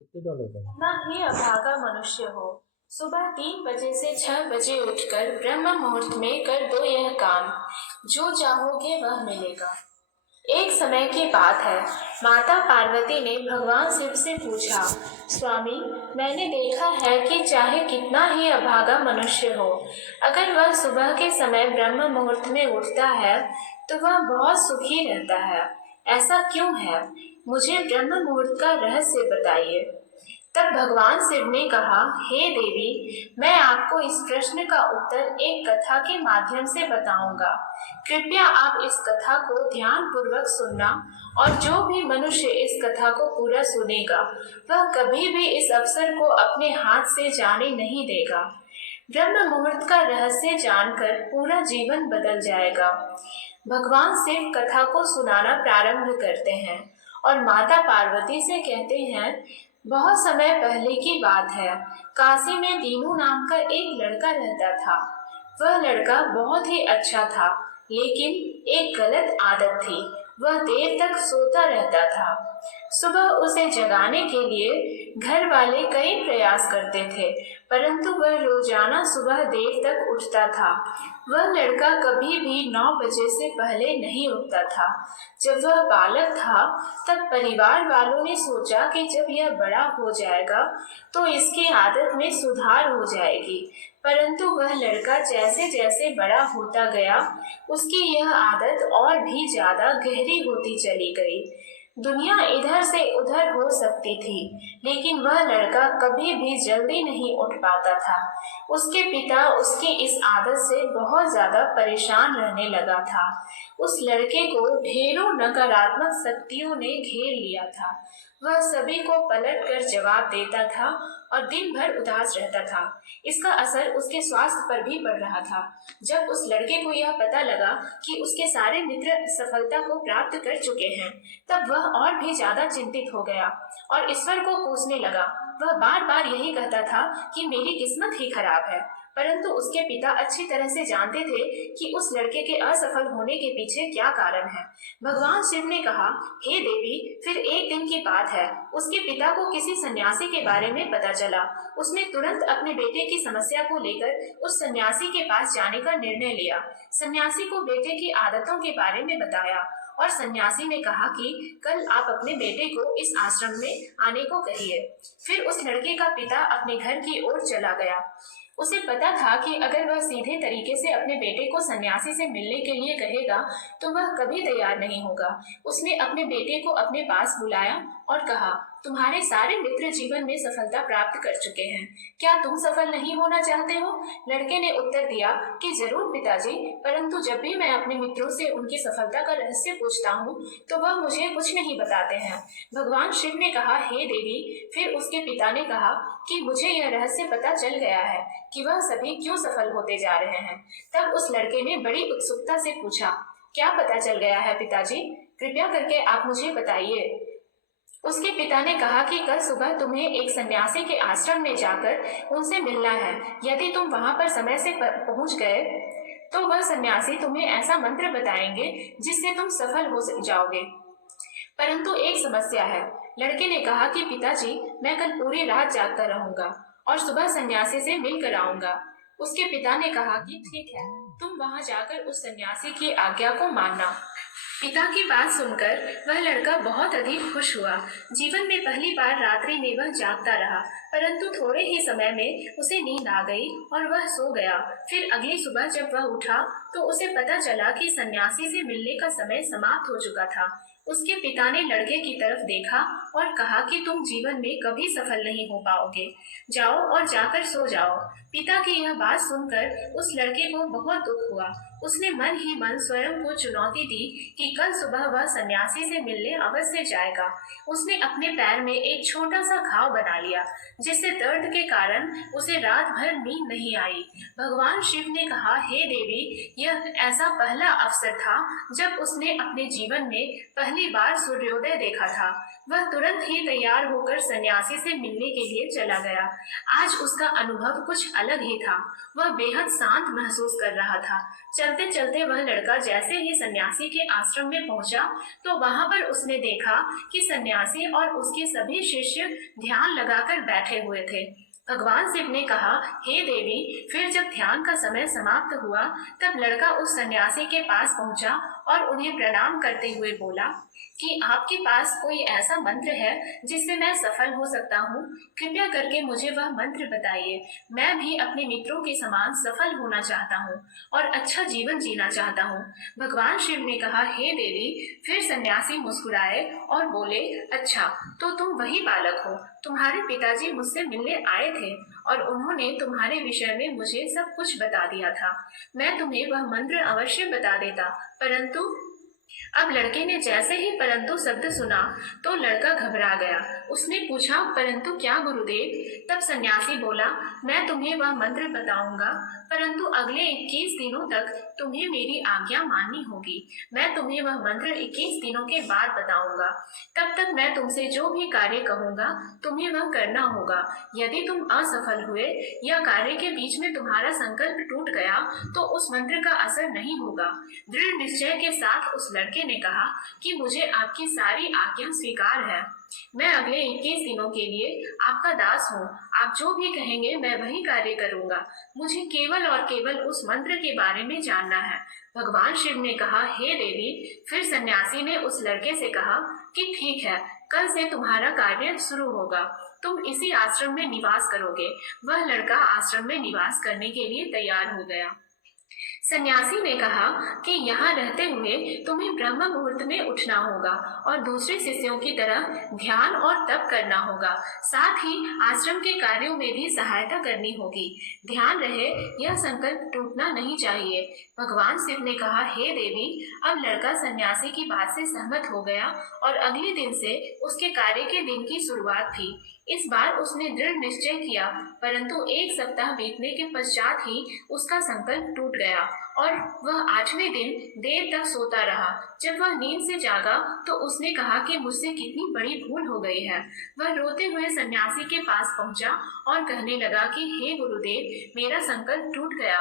कितने डॉलर का? ना ही अभागा मनुष्य हो। सुबह 3 बजे से 6 बजे उठकर ब्रह्म मुहूर्त में कर दो यह काम, जो चाहोगे वह मिलेगा। एक समय की बात है, माता पार्वती ने भगवान शिव से पूछा, स्वामी, मैंने देखा है कि चाहे कितना ही अभागा मनुष्य हो, अगर वह सुबह के समय ब्रह्म मुहूर्त में उठता है तो वह बहुत सुखी रहता है। ऐसा क्यों है? मुझे ब्रह्म मुहूर्त का रहस्य बताइए। तब भगवान शिव ने कहा, हे देवी, मैं आपको इस प्रश्न का उत्तर एक कथा के माध्यम से बताऊंगा। कृपया आप इस कथा को ध्यान पूर्वक सुनना, और जो भी मनुष्य इस कथा को पूरा सुनेगा वह कभी भी इस अवसर को अपने हाथ से जाने नहीं देगा। ब्रह्म मुहूर्त का रहस्य जानकर पूरा जीवन बदल जाएगा। भगवान शिव कथा को सुनाना प्रारंभ करते हैं और माता पार्वती से कहते हैं, बहुत समय पहले की बात है, काशी में दीनू नाम का एक लड़का रहता था। वह लड़का बहुत ही अच्छा था, लेकिन एक गलत आदत थी, वह देर तक सोता रहता था। सुबह उसे जगाने के लिए घर वाले कई प्रयास करते थे, परंतु वह रोजाना सुबह देर तक उठता था। वह लड़का कभी भी 9 बजे से पहले नहीं उठता था। जब वह बालक था, तब परिवार वालों ने सोचा कि जब यह बड़ा हो जाएगा तो इसकी आदत में सुधार हो जाएगी। परंतु वह लड़का जैसे जैसे बड़ा होता गया, उसकी यह आदत और भी ज्यादा गहरी होती चली गई। दुनिया इधर से उधर हो सकती थी, लेकिन वह लड़का कभी भी जल्दी नहीं उठ पाता था। उसके पिता उसकी इस आदत से बहुत ज्यादा परेशान रहने लगा था। उस लड़के को ढेरों नकारात्मक शक्तियों ने घेर लिया था। वह सभी को पलट कर जवाब देता था और दिन भर उदास रहता था। इसका असर उसके स्वास्थ्य पर भी पड़ रहा था। जब उस लड़के को यह पता लगा कि उसके सारे मित्र सफलता को प्राप्त कर चुके हैं, तब वह और भी ज्यादा चिंतित हो गया और ईश्वर को कोसने लगा। वह बार बार यही कहता था कि मेरी किस्मत ही खराब है। परंतु उसके पिता अच्छी तरह से जानते थे कि उस लड़के के असफल होने के पीछे क्या कारण है। भगवान शिव ने कहा, हे देवी, फिर एक दिन की बात है, उसके पिता को किसी सन्यासी के बारे में पता चला। उसने तुरंत अपने बेटे की समस्या को लेकर उस सन्यासी के पास जाने का निर्णय लिया। सन्यासी को बेटे की आदतों के बारे में बताया और सन्यासी ने कहा कि कल आप अपने बेटे को इस आश्रम में आने को कहिए। फिर उस लड़के का पिता अपने घर की ओर चला गया। उसे पता था कि अगर वह सीधे तरीके से अपने बेटे को सन्यासी से मिलने के लिए कहेगा तो वह कभी तैयार नहीं होगा। उसने अपने बेटे को अपने पास बुलाया और कहा, तुम्हारे सारे मित्र जीवन में सफलता प्राप्त कर चुके हैं, क्या तुम सफल नहीं होना चाहते हो? लड़के ने उत्तर दिया कि जरूर पिताजी, परंतु जब भी मैं अपने मित्रों से उनकी सफलता का रहस्य पूछता हूँ तो वह मुझे कुछ नहीं बताते हैं। भगवान शिव ने कहा, हे देवी। फिर उसके पिता ने कहा कि मुझे यह रहस्य पता चल गया है कि वह सभी क्यों सफल होते जा रहे हैं। तब उस लड़के ने बड़ी उत्सुकता से पूछा, क्या पता चल गया है पिताजी? कृपया करके आप मुझे बताइए। उसके पिता ने कहा कि कल सुबह तुम्हें एक सन्यासी के आश्रम में जाकर उनसे मिलना है। यदि तुम वहां पर समय से पहुंच गए तो वह सन्यासी तुम्हें ऐसा मंत्र बताएंगे जिससे तुम सफल हो जाओगे। परंतु एक समस्या है। लड़के ने कहा कि पिताजी, मैं कल पूरी रात जागता रहूंगा और सुबह सन्यासी से मिल कर आऊंगा। उसके पिता ने कहा कि ठीक है, तुम वहां जाकर उस सन्यासी की आज्ञा को मानना। पिता की बात सुनकर वह लड़का बहुत अधिक खुश हुआ। जीवन में पहली बार रात्रि में वह जागता रहा, परंतु थोड़े ही समय में उसे नींद आ गई और वह सो गया। फिर अगली सुबह जब वह उठा तो उसे पता चला कि सन्यासी से मिलने का समय समाप्त हो चुका था। उसके पिता ने लड़के की तरफ देखा और कहा कि तुम जीवन में कभी सफल नहीं हो पाओगे, जाओ और जाकर सो जाओ। पिता की यह बात सुनकर उस लड़के को बहुत दुख हुआ। उसने मन ही मन स्वयं को चुनौती दी कि कल सुबह वह सन्यासी से मिलने अवश्य जाएगा। उसने अपने पैर में एक छोटा सा घाव बना लिया, जिससे दर्द के कारण उसे रात भर नींद नहीं आई। भगवान शिव ने कहा, हे देवी, यह ऐसा पहला अवसर था जब उसने अपने जीवन में पहली बार सूर्योदय देखा था। वह तुरंत ही तैयार होकर सन्यासी से मिलने के लिए चला गया। आज उसका अनुभव कुछ अलग ही था। वह बेहद शांत महसूस कर रहा था। चलते चलते वह लड़का जैसे ही सन्यासी के आश्रम में पहुंचा तो वहां पर उसने देखा कि सन्यासी और उसके सभी शिष्य ध्यान लगाकर बैठे हुए थे। भगवान शिव ने कहा, हे देवी। फिर जब ध्यान का समय समाप्त हुआ तब लड़का उस सन्यासी के पास पहुंचा और उन्हें प्रणाम करते हुए बोला कि आपके पास कोई ऐसा मंत्र है जिससे मैं सफल हो सकता हूँ? कृपया करके मुझे वह मंत्र बताइए। मैं भी अपने मित्रों के समान सफल होना चाहता हूँ और अच्छा जीवन जीना चाहता हूँ। भगवान शिव ने कहा, हे देवी। फिर सन्यासी मुस्कुराए और बोले, अच्छा, तो तुम वही बालक हो। तुम्हारे पिताजी मुझसे मिलने आए थे और उन्होंने तुम्हारे विषय में मुझे सब कुछ बता दिया था। मैं तुम्हें वह मंत्र अवश्य बता देता, परंतु अब लड़के ने जैसे ही परंतु शब्द सुना तो लड़का घबरा गया। उसने पूछा, परंतु क्या गुरुदेव? तब सन्यासी बोला, मैं तुम्हें वह मंत्र बताऊंगा, परंतु अगले 21 दिनों तक तुम्हें मेरी आज्ञा माननी होगी। मैं तुम्हें वह मंत्र 21 दिनों के बाद बताऊंगा। तब तक मैं तुमसे जो भी कार्य कहूंगा तुम्हें वह करना होगा। यदि तुम असफल हुए या कार्य के बीच में तुम्हारा संकल्प टूट गया तो उस मंत्र का असर नहीं होगा। दृढ़ निश्चय के साथ उस लड़के ने कहा कि मुझे आपकी सारी आज्ञा स्वीकार है। मैं अगले 21 दिनों के लिए आपका दास हूँ। आप जो भी कहेंगे मैं वही कार्य करूँगा। मुझे केवल और केवल उस मंत्र के बारे में जानना है। भगवान शिव ने कहा, हे देवी। फिर सन्यासी ने उस लड़के से कहा कि ठीक है, कल से तुम्हारा कार्य शुरू होगा। तुम इसी आश्रम में निवास करोगे। वह लड़का आश्रम में निवास करने के लिए तैयार हो गया। सन्यासी ने कहा कि यहाँ रहते हुए तुम्हें ब्रह्म मुहूर्त में उठना होगा और दूसरे शिष्यों की तरह ध्यान और तप करना होगा। साथ ही आश्रम के कार्यों में भी सहायता करनी होगी। ध्यान रहे, यह संकल्प टूटना नहीं चाहिए। भगवान शिव ने कहा, हे देवी। अब लड़का सन्यासी की बात से सहमत हो गया और अगले दिन से उसके कार्य के दिन की शुरुआत थी। इस बार उसने दृढ़ निश्चय किया, परंतु 1 सप्ताह बीतने के पश्चात ही उसका संकल्प टूट गया और वह 8वें दिन देर तक सोता रहा। जब वह नींद से जागा तो उसने कहा कि मुझसे कितनी बड़ी भूल हो गई है। वह रोते हुए सन्यासी के पास पहुंचा और कहने लगा कि हे गुरुदेव, मेरा संकल्प टूट गया।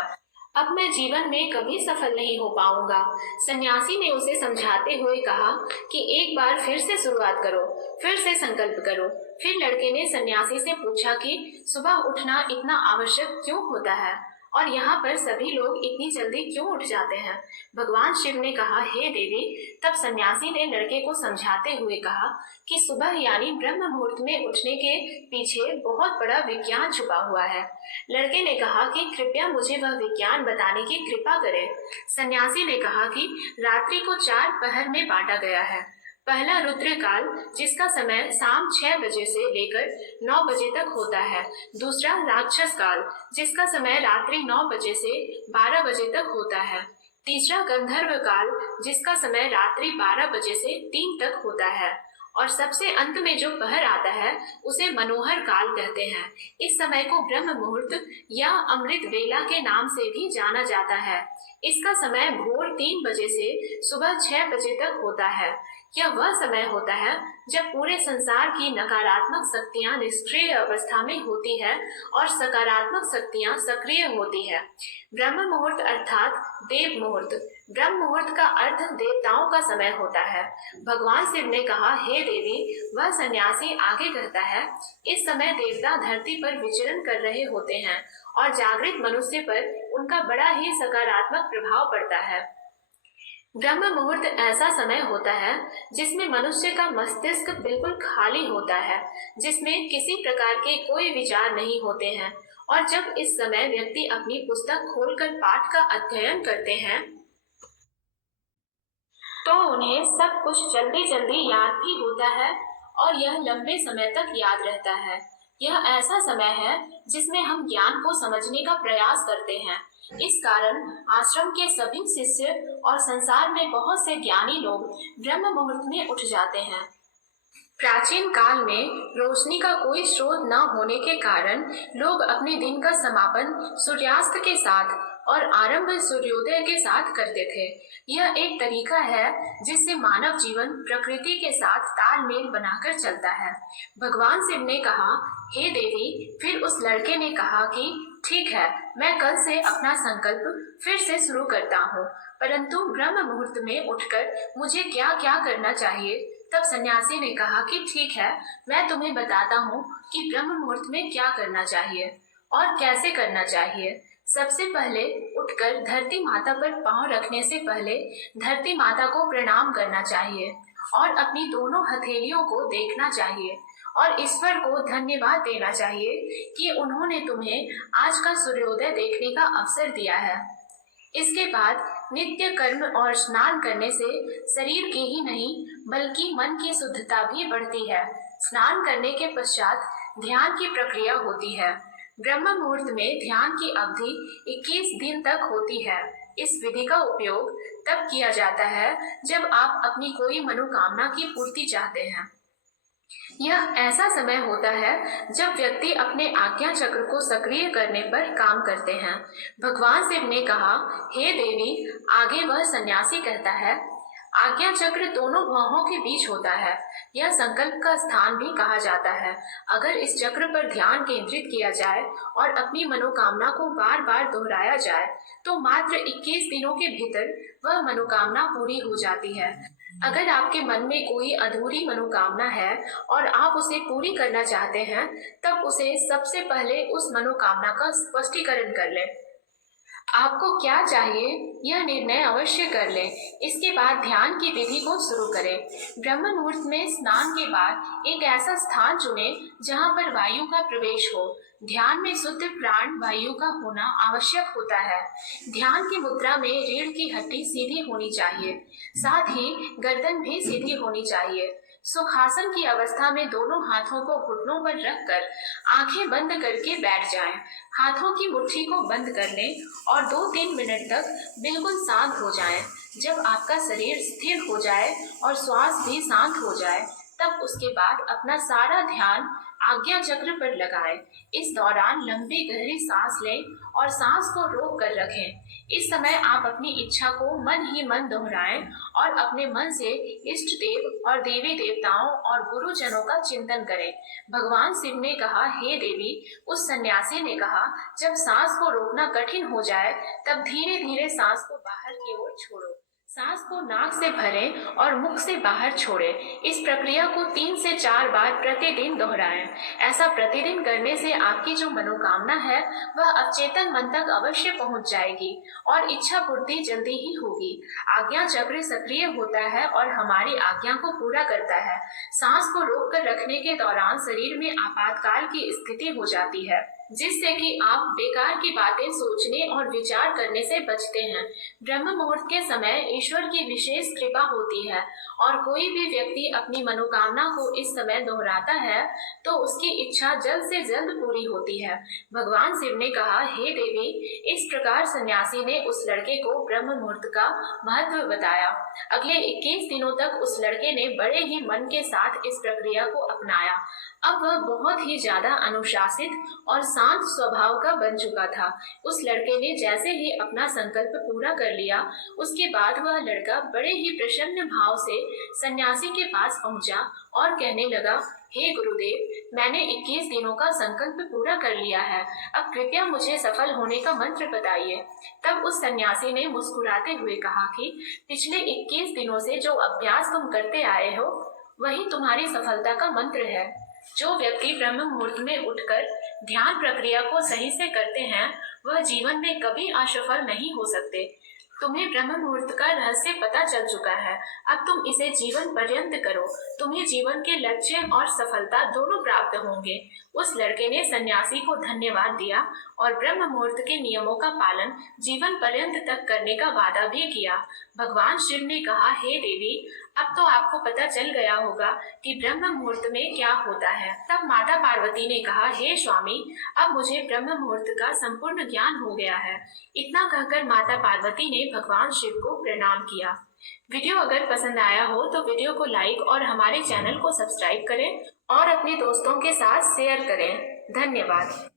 अब मैं जीवन में कभी सफल नहीं हो पाऊंगा। सन्यासी ने उसे समझाते हुए कहा कि एक बार फिर से शुरुआत करो, फिर से संकल्प करो। फिर लड़के ने सन्यासी से पूछा कि सुबह उठना इतना आवश्यक क्यों होता है और यहाँ पर सभी लोग इतनी जल्दी क्यों उठ जाते हैं? भगवान शिव ने कहा, हे देवी। तब सन्यासी ने लड़के को समझाते हुए कहा कि सुबह यानी ब्रह्म मुहूर्त में उठने के पीछे बहुत बड़ा विज्ञान छुपा हुआ है। लड़के ने कहा कि कृपया मुझे वह विज्ञान बताने की कृपा करें। सन्यासी ने कहा कि रात्रि को 4 पहर में बांटा गया है। पहला रुद्र काल, जिसका समय शाम 6 बजे से लेकर 9 बजे तक होता है। दूसरा राक्षस काल, जिसका समय रात्रि 9 बजे से 12 बजे तक होता है। तीसरा गंधर्व काल, जिसका समय रात्रि 12 बजे से 3 तक होता है। और सबसे अंत में जो पहर आता है उसे मनोहर काल कहते हैं। इस समय को ब्रह्म मुहूर्त या अमृत वेला के नाम से भी जाना जाता है। इसका समय भोर 3 बजे से सुबह 6 बजे तक होता है। यह वह समय होता है जब पूरे संसार की नकारात्मक शक्तियां निष्क्रिय अवस्था में होती है और सकारात्मक शक्तियां सक्रिय होती है। ब्रह्म मुहूर्त अर्थात देव मुहूर्त। ब्रह्म मुहूर्त का अर्थ देवताओं का समय होता है। भगवान शिव ने कहा, हे देवी। वह सन्यासी आगे कहता है, इस समय देवता धरती पर विचरण कर रहे होते हैं और जागृत मनुष्य पर उनका बड़ा ही सकारात्मक प्रभाव पड़ता है। ब्रह्म मुहूर्त ऐसा समय होता है जिसमें मनुष्य का मस्तिष्क बिल्कुल खाली होता है, जिसमें किसी प्रकार के कोई विचार नहीं होते हैं। और जब इस समय व्यक्ति अपनी पुस्तक खोलकर पाठ का अध्ययन करते हैं तो उन्हें सब कुछ जल्दी जल्दी याद भी होता है और यह लंबे समय तक याद रहता है। यह ऐसा समय है जिसमें हम ज्ञान को समझने का प्रयास करते हैं। इस कारण आश्रम के सभी शिष्य और संसार में बहुत से ज्ञानी लोग ब्रह्म मुहूर्त में उठ जाते हैं। प्राचीन काल में रोशनी का कोई स्रोत न होने के कारण लोग अपने दिन का समापन सूर्यास्त के साथ और आरंभ सूर्योदय के साथ करते थे। यह एक तरीका है जिससे मानव जीवन प्रकृति के साथ तालमेल बनाकर चलता है। भगवान शिव ने कहा, हे देवी। फिर उस लड़के ने कहा कि ठीक है, मैं कल से अपना संकल्प फिर से शुरू करता हूँ, परंतु ब्रह्म मुहूर्त में उठकर मुझे क्या क्या करना चाहिए? तब सन्यासी ने कहा कि ठीक है, मैं तुम्हें बताता हूँ कि ब्रह्म मुहूर्त में क्या करना चाहिए और कैसे करना चाहिए। सबसे पहले उठकर धरती माता पर पांव रखने से पहले धरती माता को प्रणाम करना चाहिए और अपनी दोनों हथेलियों को देखना चाहिए और ईश्वर को धन्यवाद देना चाहिए कि उन्होंने तुम्हें आज का सूर्योदय देखने का अवसर दिया है। इसके बाद नित्य कर्म और स्नान करने से शरीर की ही नहीं बल्कि मन की शुद्धता भी बढ़ती है। स्नान करने के पश्चात ध्यान की प्रक्रिया होती है। ब्रह्म मुहूर्त में ध्यान की अवधि 21 दिन तक होती है। इस विधि का उपयोग तब किया जाता है जब आप अपनी कोई मनोकामना की पूर्ति चाहते हैं। यह ऐसा समय होता है जब व्यक्ति अपने आज्ञा चक्र को सक्रिय करने पर काम करते हैं। भगवान शिव ने कहा, हे देवी, आगे वह सन्यासी कहता है, आज्ञा चक्र दोनों भौहों के बीच होता है। यह संकल्प का स्थान भी कहा जाता है। अगर इस चक्र पर ध्यान केंद्रित किया जाए और अपनी मनोकामना को बार बार दोहराया जाए तो मात्र 21 दिनों के भीतर वह मनोकामना पूरी हो जाती है। अगर आपके मन में कोई अधूरी मनोकामना है और आप उसे पूरी करना चाहते हैं, तब उसे सबसे पहले उस मनोकामना का स्पष्टीकरण कर लें। आपको क्या चाहिए यह निर्णय अवश्य कर लें। इसके बाद ध्यान की विधि को शुरू करें। ब्रह्म मुहूर्त में स्नान के बाद एक ऐसा स्थान चुनें जहां पर वायु का प्रवेश हो। ध्यान में शुद्ध प्राण वायु का होना आवश्यक होता है। ध्यान की मुद्रा में रीढ़ की हड्डी सीधी होनी चाहिए, साथ ही गर्दन भी सीधी होनी चाहिए। सुखासन की अवस्था में दोनों हाथों को घुटनों पर रखकर आंखें बंद करके बैठ जाएं। हाथों की मुट्ठी को बंद कर लें और 2-3 मिनट तक बिल्कुल शांत हो जाएं। जब आपका शरीर स्थिर हो जाए और श्वास भी शांत हो जाए, तब उसके बाद अपना सारा ध्यान आज्ञा चक्र पर लगाएं। इस दौरान लंबी गहरी सांस लें और सांस को रोक कर रखें। इस समय आप अपनी इच्छा को मन ही मन दोहराएं और अपने मन से इष्ट देव और देवी देवताओं और गुरुजनों का चिंतन करें। भगवान शिव ने कहा, हे देवी, उस सन्यासी ने कहा, जब सांस को रोकना कठिन हो जाए तब धीरे धीरे सांस को बाहर की ओर छोड़ो। सांस को नाक से भरें और मुख से बाहर छोड़ें। इस प्रक्रिया को 3 से 4 बार प्रतिदिन दोहराएं। ऐसा प्रतिदिन करने से आपकी जो मनोकामना है वह अवचेतन मन तक अवश्य पहुंच जाएगी और इच्छा पूर्ति जल्दी ही होगी। आज्ञा चक्र सक्रिय होता है और हमारी आज्ञा को पूरा करता है। सांस को रोक कर रखने के दौरान शरीर में आपातकाल की स्थिति हो जाती है, जिससे कि आप बेकार की बातें सोचने और विचार करने से बचते हैं। ब्रह्म मुहूर्त के समय ईश्वर की विशेष कृपा होती है और कोई भी व्यक्ति अपनी मनोकामना को इस समय दोहराता है तो उसकी इच्छा जल्द से जल्द पूरी होती है। भगवान शिव ने कहा, हे देवी, इस प्रकार सन्यासी ने उस लड़के को ब्रह्म मुहूर्त का महत्व बताया। अगले 21 दिनों तक उस लड़के ने बड़े ही मन के साथ इस प्रक्रिया को अपनाया। अब वह बहुत ही ज्यादा अनुशासित और शांत स्वभाव का बन चुका था। उस लड़के ने जैसे ही अपना संकल्प पूरा कर लिया, उसके बाद वह लड़का बड़े ही प्रसन्न भाव से सन्यासी के पास पहुंचा और कहने लगा, हे गुरुदेव, मैंने 21 दिनों का संकल्प पूरा कर लिया है। अब कृपया मुझे सफल होने का मंत्र बताइए। तब उस सन्यासी ने मुस्कुराते हुए कहा कि पिछले 21 दिनों से जो अभ्यास तुम करते आए हो वही तुम्हारी सफलता का मंत्र है। जो व्यक्ति ब्रह्म मुहूर्त में उठकर ध्यान प्रक्रिया को सही से करते हैं वह जीवन में कभी असफल नहीं हो सकते। तुम्हें ब्रह्म मुहूर्त का रहस्य पता चल चुका है। अब तुम इसे जीवन पर्यंत करो। तुम्हें जीवन के लक्ष्य और सफलता दोनों प्राप्त होंगे। उस लड़के ने सन्यासी को धन्यवाद दिया और ब्रह्म मुहूर्त के नियमों का पालन जीवन पर्यंत तक करने का वादा भी किया। भगवान शिव ने कहा, हे देवी, अब तो आपको पता चल गया होगा कि ब्रह्म मुहूर्त में क्या होता है। तब माता पार्वती ने कहा, हे स्वामी, अब मुझे ब्रह्म मुहूर्त का संपूर्ण ज्ञान हो गया है। इतना कहकर माता पार्वती ने भगवान शिव को प्रणाम किया। वीडियो अगर पसंद आया हो तो वीडियो को लाइक और हमारे चैनल को सब्सक्राइब करें और अपने दोस्तों के साथ शेयर करें। धन्यवाद।